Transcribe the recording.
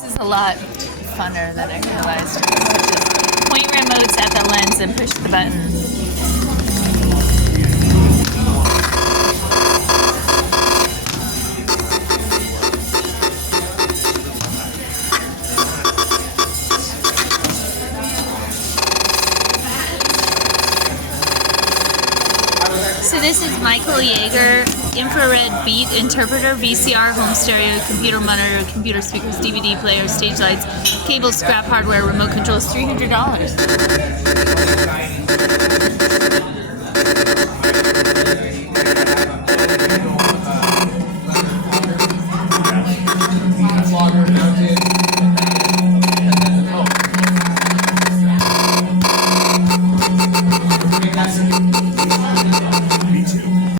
This is a lot funner than I realized. Just point remotes at the lens and push the button. So this is Michael Yager infrared beat interpreter, VCR, home stereo, computer monitor, computer speakers, DVD player, stage lights, cable, scrap hardware, remote controls, $300.